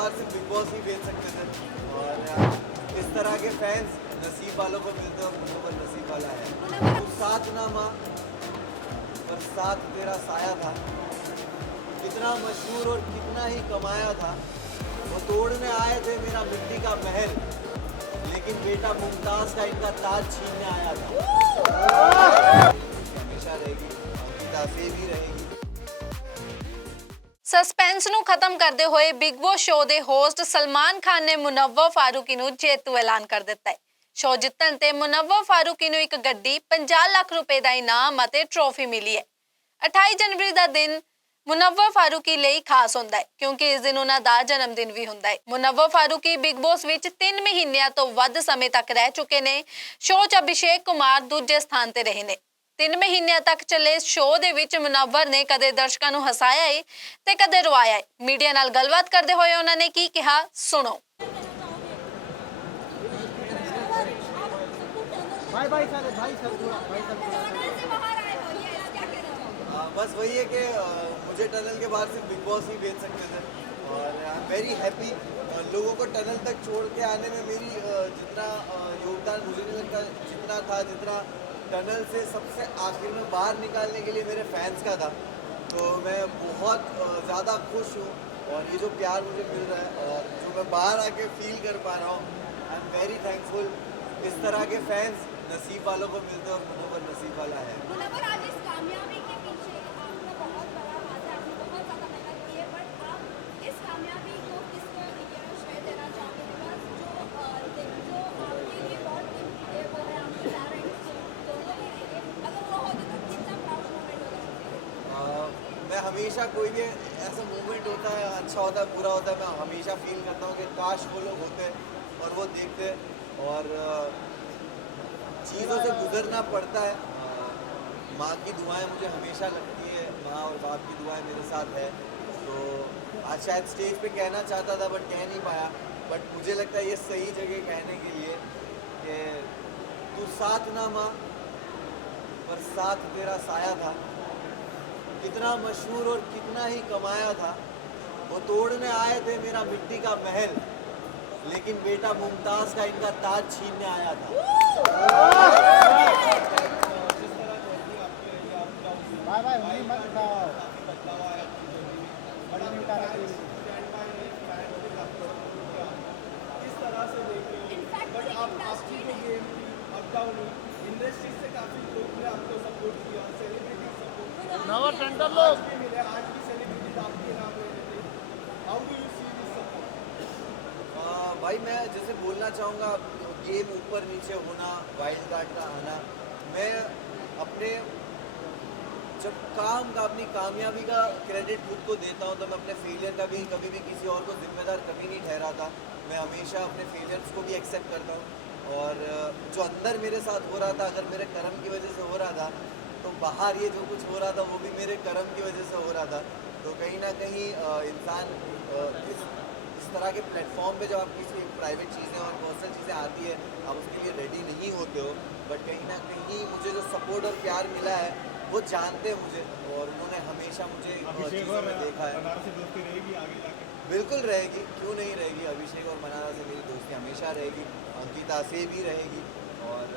बार सिर्फ big boss ही भेज सकते थे और इस तरह के फैंस नसीब वालों को मिलते हो, मुझे नसीब वाला है। तू साथ ना माँ पर साथ तेरा साया था, कितना मशहूर और कितना ही कमाया था। वो तोड़ने आए थे मेरा मिट्टी का महल, लेकिन बेटा मुमताज का इनका ताज छीनने आया था। हमेशा रहेगी, अंकिता से भी रहेगी। ਸਸਪੈਂਸ ਨੂੰ ਖਤਮ ਕਰਦੇ ਹੋਏ ਬਿਗ ਬੌਸ ਸ਼ੋਅ ਦੇ ਹੋਸਟ ਸਲਮਾਨ ਖਾਨ ਨੇ ਮੁਨੱਵਰ ਫਾਰੂਕੀ ਨੂੰ ਜੇਤੂ ਐਲਾਨ ਕਰ ਦਿੱਤਾ ਹੈ। ਸ਼ੋਅ ਜਿੱਤਣ ਤੇ ਮੁਨੱਵਰ ਫਾਰੂਕੀ ਨੂੰ ਇੱਕ ਗੱਡੀ, 50 ਲੱਖ ਰੁਪਏ ਦਾ ਇਨਾਮ ਅਤੇ ਟਰੋਫੀ ਮਿਲੀ ਹੈ। 28 ਜਨਵਰੀ ਦਾ ਦਿਨ ਮੁਨੱਵਰ ਫਾਰੂਕੀ ਲਈ ਖਾਸ ਹੁੰਦਾ ਹੈ ਕਿਉਂਕਿ ਇਸ ਦਿਨ ਉਹਨਾਂ ਦਾ ਜਨਮ ਦਿਨ ਵੀ ਹੁੰਦਾ ਹੈ। ਮੁਨੱਵਰ ਫਾਰੂਕੀ ਬਿਗ ਬੌਸ ਵਿੱਚ 3 ਮਹੀਨਿਆਂ ਤੋਂ ਵੱਧ ਸਮੇਂ ਤੱਕ ਰਹਿ ਚੁੱਕੇ ਨੇ। ਸ਼ੋਅ 'ਚ ਅਭਿਸ਼ੇਕ ਕੁਮਾਰ ਦੂਜੇ ਸਥਾਨ ਤੇ ਰਹੇ ਨੇ। 3 ਮਹੀਨਿਆਂ ਤੱਕ ਚੱਲੇ ਇਸ ਸ਼ੋਅ ਦੇ ਵਿੱਚ ਮੁਨੱਵਰ ਨੇ ਕਦੇ ਦਰਸ਼ਕਾਂ ਨੂੰ ਹਸਾਇਆ ਹੈ ਤੇ ਕਦੇ ਰਵਾਇਆ ਹੈ। ਮੀਡੀਆ ਨਾਲ ਗੱਲਬਾਤ ਕਰਦੇ ਹੋਏ ਉਹਨਾਂ ਨੇ ਕੀ ਕਿਹਾ, ਸੁਣੋ। बस वही है कि मुझे टनल के बाहर सिर्फ बिग बॉस ही भेज सकते थे और आई एम वेरी हैप्पी। लोगों को टनल तक छोड़ के आने में मेरी जितना योगदान मुझे नहीं लगता जितना था, जितना टनल से सबसे आखिर में बाहर निकालने के लिए मेरे फैंस का था। तो मैं बहुत ज़्यादा खुश हूँ और ये जो प्यार मुझे मिल रहा है और जो मैं बाहर आके फील कर पा रहा हूँ, आई एम वेरी थैंकफुल। इस तरह के फैंस नसीब वालों को मिलते हैं और मुझे नसीब वाला है। आज इस कामयाबी के पीछे आपका बहुत बड़ा हाथ है, आपने बहुत ज़्यादा मेहनत की है, बट आप इस कामयाबी को किसको श्रेय देना चाहोगे? बिकॉज जो आपके लिए बहुत कीमती है वो है आपके पेरेंट्स, दोनों ही रहेंगे। अगर वो होते तो कितना प्राउड मोमेंट होगा? मैं हमेशा कोई भी ऐसा मोमेंट होता है, अच्छा होता है, बुरा होता है, मैं हमेशा फील करता हूँ कि काश वो लोग होते और वो देखते और चीज़ों से गुजरना पड़ता है। माँ की दुआएं मुझे हमेशा लगती है, माँ और बाप की दुआएं मेरे साथ है। तो आज शायद स्टेज पे कहना चाहता था बट कह नहीं पाया, बट मुझे लगता है ये सही जगह कहने के लिए कि तू साथ ना माँ पर साथ तेरा साया था, कितना मशहूर और कितना ही कमाया था। वो तोड़ने आए थे मेरा मिट्टी का महल, लेकिन बेटा मुमताज का इनका ताज छीनने आया था। इंडस्ट्री से काफी लोग ने आपको सपोर्ट किया, सेलिब्रिटी सपोर्ट, नवा सेंटर लोग भी मिले, आज भी सेलिब्रिटीज आपके नाम ले रहे थे। How do you see this support? भाई मैं जैसे बोलना चाहूँगा, गेम ऊपर नीचे होना, वाइल्ड कार्ड का आना, मैं अपने जब काम का अपनी कामयाबी का क्रेडिट खुद को देता हूँ तो मैं अपने फेलियर का भी कभी भी किसी और को जिम्मेदार कभी नहीं ठहराता। मैं हमेशा अपने फेलियर्स को भी एक्सेप्ट करता हूँ और जो अंदर मेरे साथ हो रहा था, अगर मेरे कर्म की वजह से हो रहा था तो बाहर ये जो कुछ हो रहा था वो भी मेरे कर्म की वजह से हो रहा था। तो कहीं ना कहीं इंसान इस तरह के प्लेटफॉर्म पे जब आप किसी प्राइवेट चीज़ें और पर्सनल चीज़ें आती है आप उसके लिए रेडी नहीं होते हो, बट कहीं ना कहीं मुझे जो सपोर्ट और प्यार मिला है वो जानते हैं मुझे और उन्होंने हमेशा मुझे चीज़ों में देखा है। दोस्ती रहेगी आगे जाके? बिल्कुल रहेगी, क्यों नहीं रहेगी। अभिषेक और मनारा से मेरी दोस्ती हमेशा रहेगी, अंकिता से भी रहेगी। और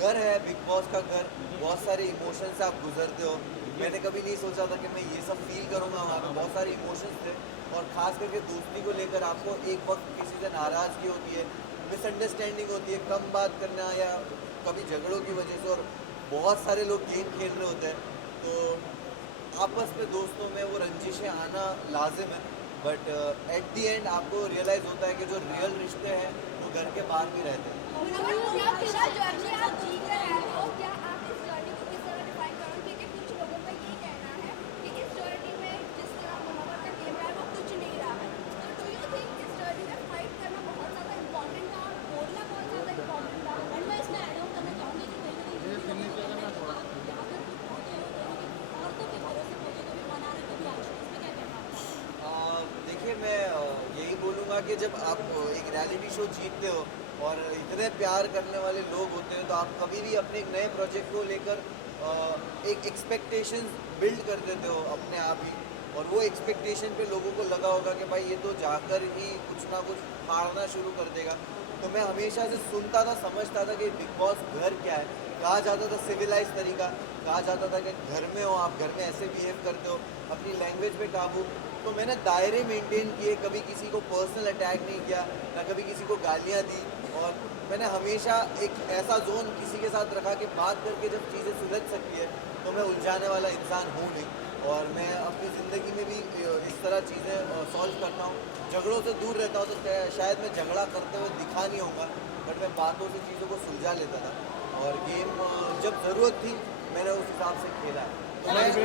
घर है बिग बॉस का घर, बहुत सारे इमोशन से आप गुजरते हो। मैंने कभी नहीं सोचा था कि मैं ये सब फील करूँगा। वहाँ पर बहुत सारे इमोशंस थे और ख़ास करके दोस्ती को लेकर आपको एक वक्त किसी से नाराज़गी होती है, मिसअंडरस्टैंडिंग होती है, कम बात करना या कभी झगड़ों की वजह से, और बहुत सारे लोग गेम खेल रहे होते हैं तो आपस में दोस्तों में वो रंजिशें आना लाजिम है। बट एट दी एंड आपको रियलाइज़ होता है कि जो रियल रिश्ते हैं वो घर के बाहर भी रहते हैं। देखिए मैं यही बोलूँगा कि जब आप एक रियलिटी शो जीतते हो और इतने प्यार करने वाले लोग होते हैं तो आप कभी भी अपने एक नए प्रोजेक्ट को लेकर एक एक्सपेक्टेशंस बिल्ड कर देते हो अपने आप ही, और वो एक्सपेक्टेशन पे लोगों को लगा होगा कि भाई ये तो जाकर ही कुछ ना कुछ हारना शुरू कर देगा। तो मैं हमेशा से सुनता था, समझता था कि बिग बॉस घर क्या है। कहा जाता था सिविलाइज तरीका, कहा जाता था कि घर में हो आप, घर में ऐसे बिहेव करते हो, अपनी लैंग्वेज पे काबू। तो मैंने दायरे मेंटेन किए, कभी किसी को पर्सनल अटैक नहीं किया, ना कभी किसी को गालियाँ दी। और मैंने हमेशा एक ऐसा जोन किसी के साथ रखा कि बात करके जब चीज़ें सुलझ सकती है तो मैं उलझाने वाला इंसान हूँ नहीं। और मैं अपनी ज़िंदगी में भी इस तरह चीज़ें सॉल्व करता हूँ। झगड़ों से दूर रहता हूँ तो शायद मैं झगड़ा करते हुए दिखा नहीं होगा, बट मैं बातों से चीज़ों को सुलझा लेता था। और गेम जब ज़रूरत थी मैंने उस हिसाब से खेला है। तो मैं बिग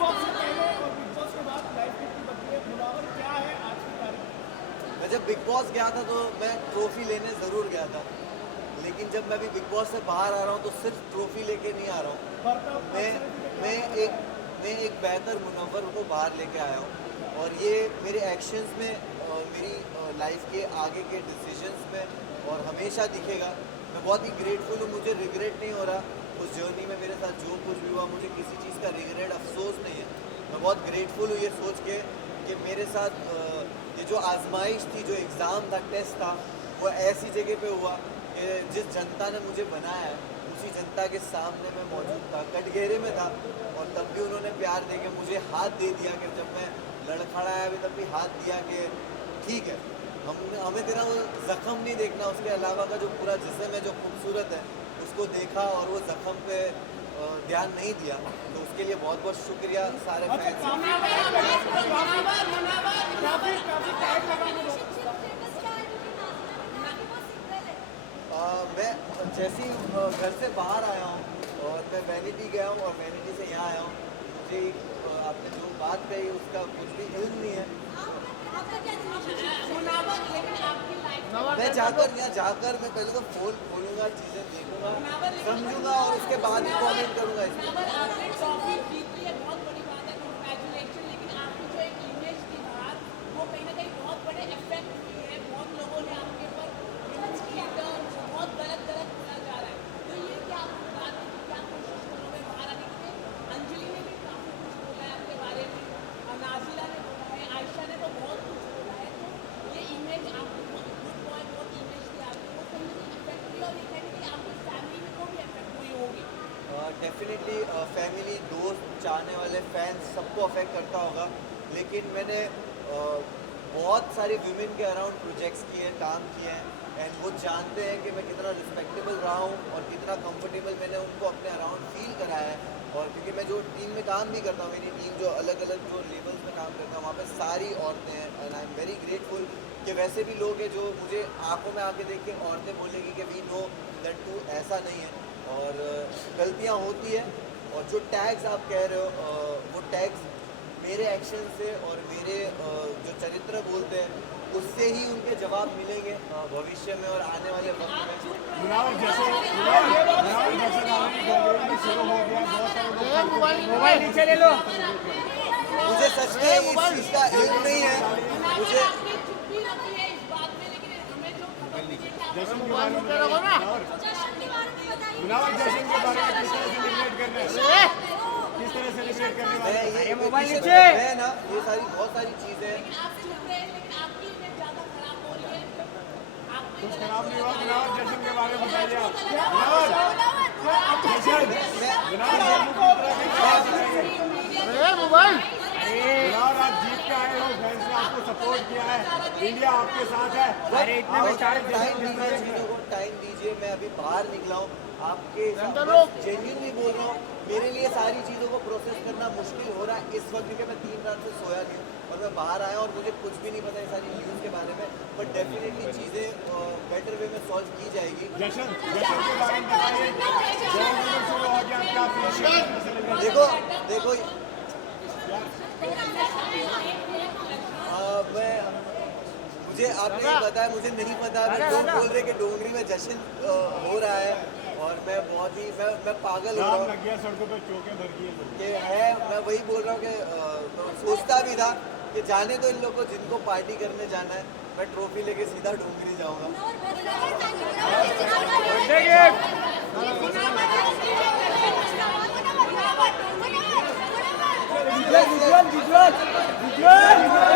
बॉस से पहले और बिग बॉस के बाद लाइफ कितनी बदली है? मुनावर क्या है आज की तारीख? मैं जब बिग बॉस गया था तो मैं ट्रॉफी लेने ज़रूर गया था, लेकिन जब मैं अभी बिग बॉस से बाहर आ रहा हूँ तो सिर्फ ट्रॉफी लेके नहीं आ रहा हूँ। मैं एक बेहतर मुनव्वर को बाहर लेके आया हूँ। और ये मेरे एक्शंस में, मेरी लाइफ के आगे के डिसीजंस में और हमेशा दिखेगा। मैं बहुत ही ग्रेटफुल हूँ, मुझे रिग्रेट नहीं हो रहा उस जर्नी में। मेरे साथ जो कुछ भी हुआ मुझे किसी चीज़ का रिग्रेट, अफसोस नहीं है। मैं बहुत ग्रेटफुल हूँ ये सोच के कि मेरे साथ ये जो आजमाइश थी, जो एग्ज़ाम था, टेस्ट था, वो ऐसी जगह पे हुआ कि जिस जनता ने मुझे बनाया है उसी जनता के सामने मैं मौजूद था, कटघरे में था। और तब भी उन्होंने प्यार दे के मुझे हाथ दे दिया कि जब मैं लड़खड़ाया भी तब भी हाथ दिया कि ठीक है, हमें तेरा वो ज़ख़म नहीं देखना, उसके अलावा का जो पूरा जिस्म है जो खूबसूरत है उसको देखा और वो ज़ख़म पे ध्यान नहीं दिया। तो उसके लिए बहुत बहुत शुक्रिया सारे फैंस। मैं जैसे ही घर से बाहर आया हूँ और मैं वैनिटी गया हूँ और वैनिटी से यहाँ आया हूँ, मुझे आपने जो बात कही उसका कुछ भी इल्म नहीं है। मैं जाकर मैं पहले तो फोन खोलूँगा, चीज़ें देखूँगा, समझूँगा और उसके बाद ही कमेंट करूँगा इसमें। डेफिनेटली फैमिली, दोस्त, चाहने वाले फैंस सबको अफेक्ट करता होगा। लेकिन मैंने बहुत सारी वीमेन के अराउंड प्रोजेक्ट्स किए, काम किए हैं एंड वो जानते हैं कि मैं कितना रिस्पेक्टेबल रहा हूँ और कितना कंफर्टेबल मैंने उनको अपने अराउंड फील कराया है। और क्योंकि मैं जो टीम में काम भी करता हूँ, मेरी टीम जो अलग अलग जो लेवल्स में काम करता है वहाँ पे सारी औरतें हैं and I am very grateful कि वैसे भी लोग हैं जो मुझे आंखों में आके देख के औरतें बोलेगी कि वी नो दैट तू ऐसा नहीं है। और गलतियाँ होती है और जो टैग्स आप कह रहे हो वो टैग्स मेरे एक्शन से और मेरे जो चरित्र बोलते हैं उससे ही उनके जवाब मिलेंगे भविष्य में और आने वाले वक्त में। मुनावर जैसे शुरू हो गया, बहुत सारे मोबाइल नीचे ले लो। मुझे सच में इस चीज़ का इल्म नहीं है। मुझे जश्न के बारे में मुनावर जश्न के बारे में किस तरह सेलिब्रेट करना है, किस तरह सेलिब्रेट करने वाले हैं? ये मोबाइल नीचे है ना, ये सारी बहुत सारी चीज़ें हैं। कुछ खराब नहीं हुआ। मुनावर जश्न के बारे में बताइए आप। मुनावर मुनावर आप जीत के आए हो, फैंस ने आपको सपोर्ट किया है, इंडिया आपके साथ है। टाइम दीजिए, मैं अभी बाहर निकला हूँ, आपके जेन्युइनली बोल रहा हूँ। मेरे लिए सारी चीज़ों को प्रोसेस करना मुश्किल हो रहा है इस वक्त क्योंकि मैं 3 रात से सोया नहीं हूँ और मैं बाहर आया और मुझे कुछ भी नहीं पता ये सारी न्यूज़ के बारे में। बट डेफिनेटली चीज़ें बेटर वे में सॉल्व की जाएगी। जश्न के बारे में बताइए, शुरू हो गया, क्या देखो मुझे आपने ये बताया, मुझे नहीं पता। लोग बोल रहे कि डोंगरी में जश्न हो रहा है और मैं बहुत ही मैं पागल हो रहा हूँ लग गया, सड़कों पे चौके भर गए कि है। मैं वही बोल रहा हूँ कि सोचता भी था कि जाने तो इन लोगों को जिनको पार्टी करने जाना है, मैं ट्रॉफी लेके सीधा डोंगरी जाऊँगा। Visual visual visual visual